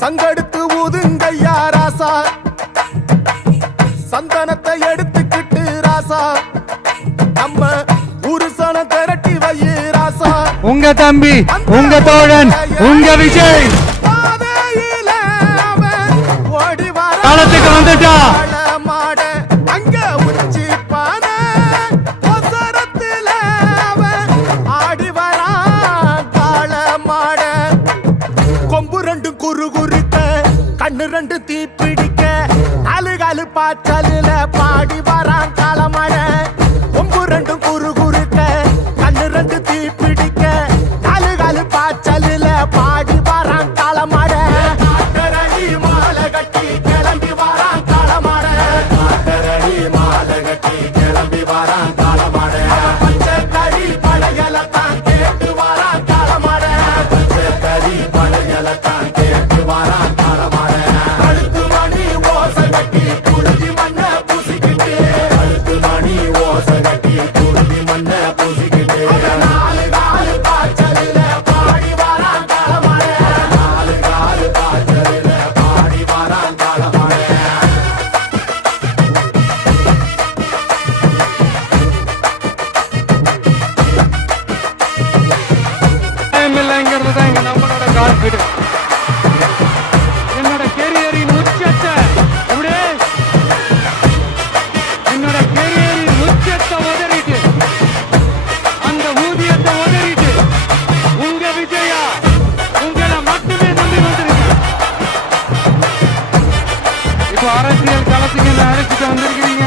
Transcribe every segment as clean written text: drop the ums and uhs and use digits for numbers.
சங்கெடுத்து ஊதுங்கய்யா ராசா, சந்தனத்தை எடுத்துக்கிட்டு ராசா, நம்ம புருஷன திரட்டி வைய ராசா. உங்க தம்பி, உங்க தோழன், உங்க விஜய் களத்துக்கு வந்துட்டா. அங்க உச்சி பான ஆடி வரா காள மாட, கொம்பு ரெண்டு குறு குறுக்க, கண்ணு ரெண்டு தீ பிடிக்க, அழுகாலு பாச்சலில பாடி வரான் காலமட. கொம்பு ரெண்டு குறு குறுக்க, கண்ணு ரெண்டு தீ பிடிக்க, அழுகாலு பாச்சலில பாடி வரான் காலமட. காட்டரடி மாலை கட்டி கிளம்பி வரான் காலமட, காட்டரடி மாலை கட்டி கிளம்பி வரான் காலமட. பச்சை கறி பழையலத்தான் கேட்டு வரான் காலமட, பச்சை கறி பழையலத்தான் கேட்டு வரான் காலமட. கழுத்து மணி ஓசை கட்டி குருதி மண்ண பூசிக்கிட்டு, கழுத்து மணி ஓசை கட்டி குருதி மண்ண பூசிக்கிட்டு, நாலு காலு பாய்ச்சலில பாடி வரான் காலமட, நாலு காலு பாய்ச்சலில பாடி வரான் காலமட. இல்லைங்கிறது தான் இங்க நம்மளோட கான்ஃபிடன்ஸ். என்னோட கேரியரின் உச்சத்தை அப்படியே, என்னோட கேரியரின் உச்சத்தை உதறிட்டு, அந்த ஊதியத்தை உதறிட்டு, உங்க விஜயா உங்களை மட்டுமே நம்பி வந்திருக்கேன். இப்போ அரசியல் களத்துக்கு என்ன அழைச்சிட்டு வந்திருக்கிறீங்க.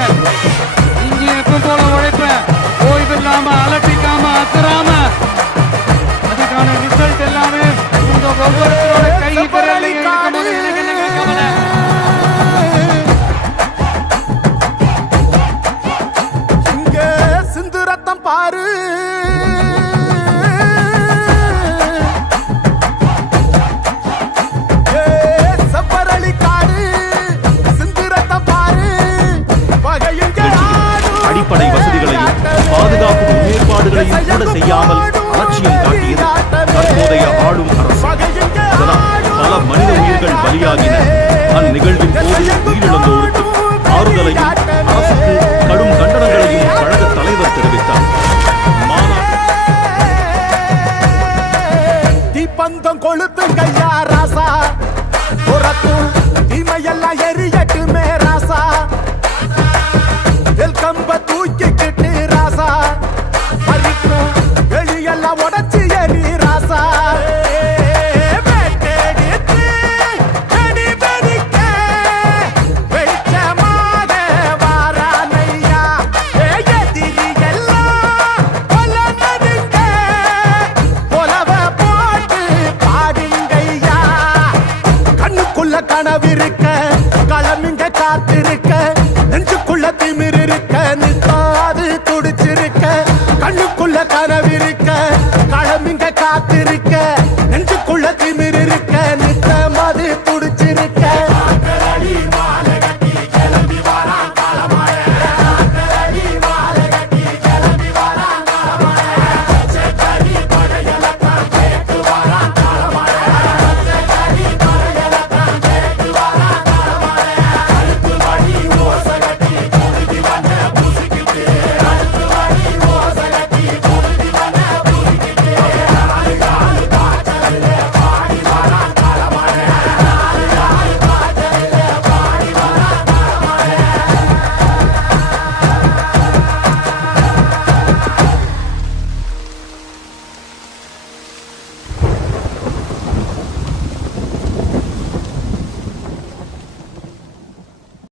இங்க எப்ப போல உழைப்பேன், ஓய்வில்லாம அலட்டிக்காம அசராம, அதுக்கான ரிசல்ட் எல்லாமே உங்க ஒவ்வொருத்தரோட கை விரலையும் இருக்கும்போது எனக்கு என்னங்க கவலை? இங்க சிந்து ரத்தம் பாரு, செப்பரளி காடு, சிந்து ரத்தம் பாரு, பகையுங்க அடிப்படை வசதிகளையும் பாதுகாப்பு முன்னேற்பாடுகளையும் கூட செய்யாமல் அலட்சியம் காட்டியது தற்போதைய ஆளும் அரசு. அதனால் பல மனித உயிர்கள் பலியாகின. அந்நிகழ்வின் போது உயிரிழந்தோருக்கு ஆறுதலையும் அரசுக்கு கடும் கண்டனங்களையும் கழக தலைவர் தெரிவித்தார். தீப்பந்தம் கொளுத்துங்கய்யா ராசா, புறத்தும் தீமையெல்லாம் எரியட்டுமே ராசா, வெல்கம்ப தூக்கிக்கிட்டு ராசா, மறிக்கும் வெளியெல்லாம் உடச்சி எரி ராசா. கனவிருக்க களமிங்க காத்திருக்க, நெஞ்சுக்குள்ள திமிர் இருக்க நித்தம்